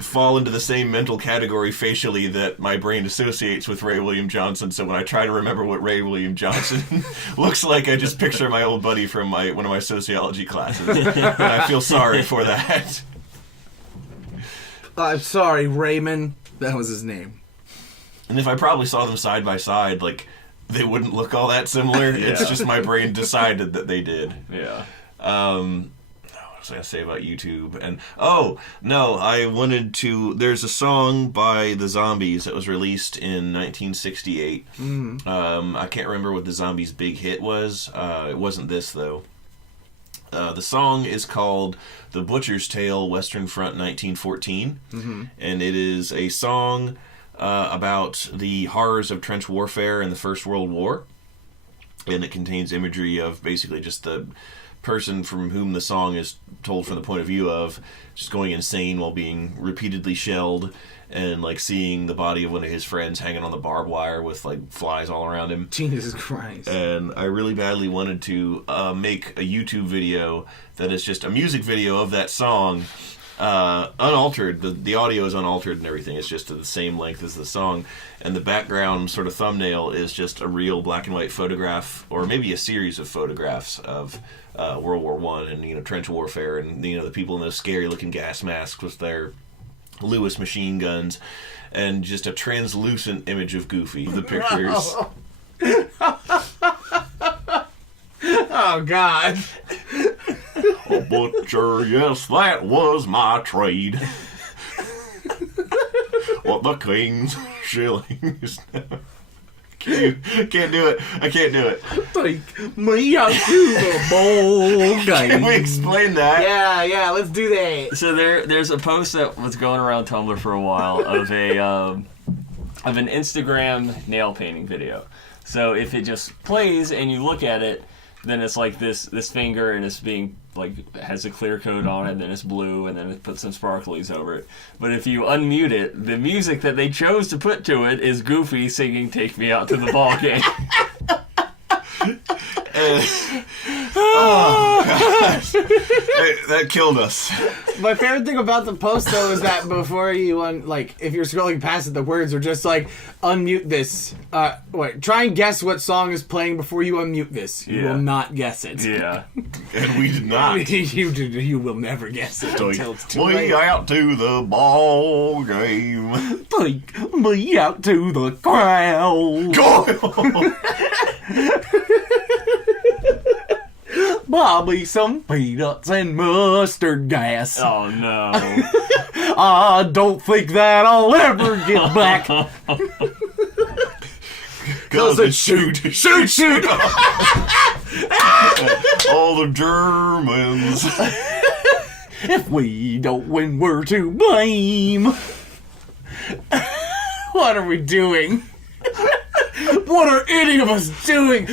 fall into the same mental category facially that my brain associates with Ray William Johnson. So when I try to remember what Ray William Johnson looks like, I just picture my old buddy from one of my sociology classes. And I feel sorry for that. I'm sorry, Raymond. That was his name. And if I probably saw them side by side, they wouldn't look all that similar. It's just my brain decided that they did. Yeah. was I going to say about YouTube? And oh no, I wanted to. There's a song by the Zombies that was released in 1968. I can't remember what the Zombies' big hit was. It wasn't this though. The song is called "The Butcher's Tale, Western Front, 1914," and it is a song about the horrors of trench warfare in the First World War, and it contains imagery of basically just the person from whom the song is told from the point of view of just going insane while being repeatedly shelled, and like seeing the body of one of his friends hanging on the barbed wire with like flies all around him. Jesus Christ. And I really badly wanted to make a YouTube video that is just a music video of that song, unaltered. The audio is unaltered and everything. It's just the same length as the song. And the background sort of thumbnail is just a real black and white photograph, or maybe a series of photographs of World War I and, trench warfare, and, the people in those scary looking gas masks with their Lewis machine guns, and just a translucent image of Goofy. The pictures. Oh, God. A butcher, yes, that was my trade. What the king's shillings. Can't do it. I can't do it. Take me out to the ball game. Can we explain that? Yeah, let's do that. So there's a post that was going around Tumblr for a while of an Instagram nail painting video. So if it just plays and you look at it, then it's like this finger, and it's being like has a clear coat on it, and then it's blue, and then it puts some sparklies over it. But if you unmute it, the music that they chose to put to it is Goofy singing "Take Me Out to the Ball Game." Oh gosh, that killed us. My favorite thing about the post, though, is that before you if you're scrolling past it, the words are just like, unmute this. Try and guess what song is playing before you unmute this. You will not guess it. Yeah. And we did not. You will never guess it until it's too late. Way out to the ball game. Take me out to the crowd. Go! Buy me some peanuts and mustard gas. Oh no. I don't think that I'll ever get back. Cause it shoot. All the Germans. If we don't win, we're to blame. What are we doing? What are any of us doing?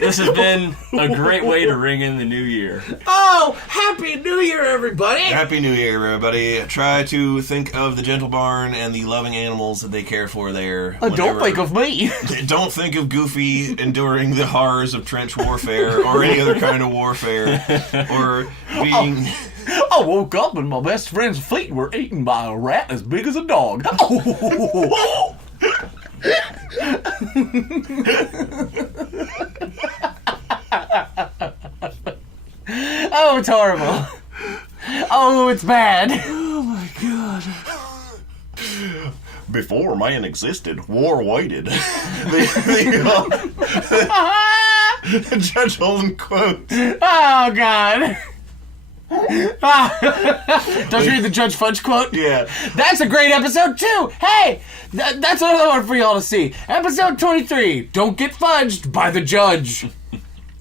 This has been a great way to ring in the new year. Oh, Happy New Year, everybody! Happy New Year, everybody. Try to think of the gentle barn and the loving animals that they care for there. Don't think of me. Don't think of Goofy enduring the horrors of trench warfare or any other kind of warfare. Or being... I woke up and my best friend's feet were eaten by a rat as big as a dog. Oh, it's horrible. Oh, it's bad. Oh my God. Before man existed, war waited. The Judge Holden quote. Oh God. Don't you read the Judge Fudge quote? Yeah. That's a great episode too. Hey, that's another one for y'all to see. Episode 23. Don't get fudged by the judge.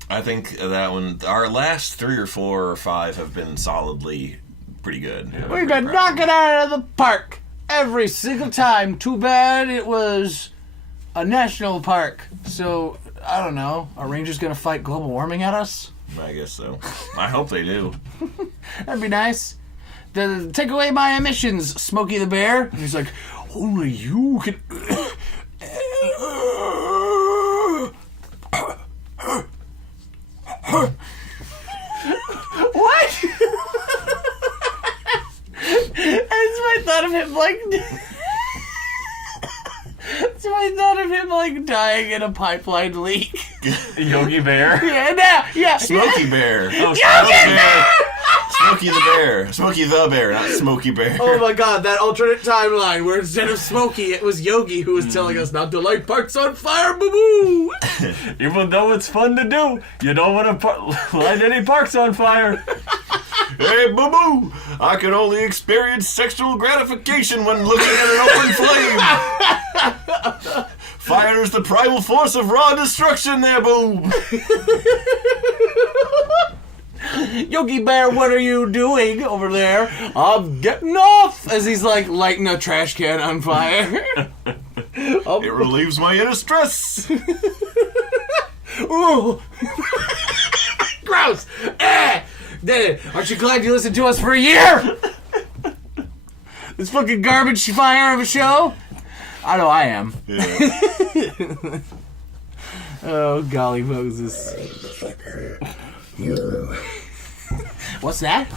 I think that one, our last 3 or 4 or 5 have been solidly pretty good. Yeah, We've been knocking out of the park every single time. Too bad it was a national park. So, I don't know. Are rangers going to fight global warming at us? I guess so. I hope they do. That'd be nice. Take away my emissions, Smokey the Bear. And he's like, only you can... What? That's my thought of him dying in a pipeline leak. Yogi Bear? Yeah. Smokey Bear. Oh, Yogi Bear! Smokey the Bear. Smokey the Bear, not Smokey Bear. Oh my God, that alternate timeline where instead of Smokey, it was Yogi who was telling us not to light parks on fire, boo-boo! Even though it's fun to do, you don't want to light any parks on fire. Hey, boo-boo! I can only experience sexual gratification when looking at an open flame. Fire is the primal force of raw destruction there, boo! Yogi Bear, what are you doing over there? I'm getting off! As he's like lighting a trash can on fire. It relieves my inner stress. Ooh. Gross! Aren't you glad you listened to us for a year? This fucking garbage fire of a show? I know I am. Yeah. Oh, golly Moses. What's that?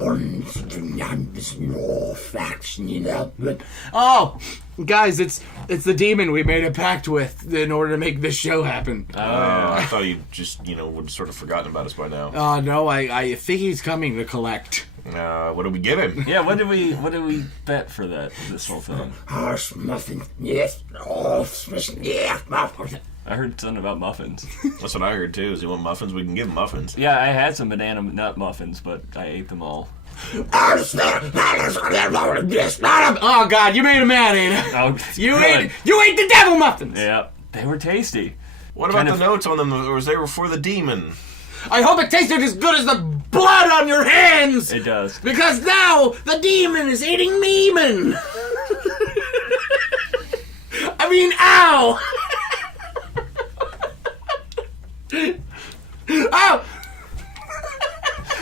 Oh, guys, it's the demon we made a pact with in order to make this show happen. I thought you just, would have sort of forgotten about us by now. No, I think he's coming to collect. What did we give him? Yeah, what did we bet for this whole thing? Horse muffin, yes, yeah, muffin. I heard something about muffins. That's what I heard too. Is he want muffins? We can give him muffins. Yeah, I had some banana nut muffins, but I ate them all. Oh God, you made him mad, ain't it? Oh, you ate the devil muffins. Yeah, they were tasty. What about the notes on them? Or was they were for the demon? I hope it tasted as good as the blood on your hands. It does. Because now the demon is eating Meeman. I mean, ow! Oh!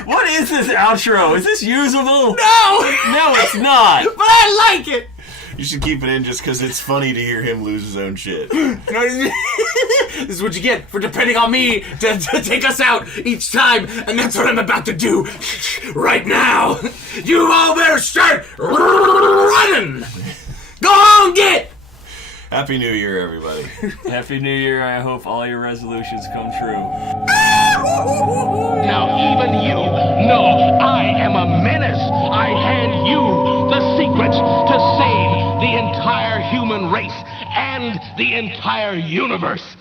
What is this outro? Is this usable? No! No, it's not. But I like it! You should keep it in just because it's funny to hear him lose his own shit. This is what you get for depending on me to take us out each time, and that's what I'm about to do right now. You all better start running! Go on, get! Happy New Year, everybody. Happy New Year. I hope all your resolutions come true. Now even you know I am a menace. I hand you the secrets to save the entire human race and the entire universe.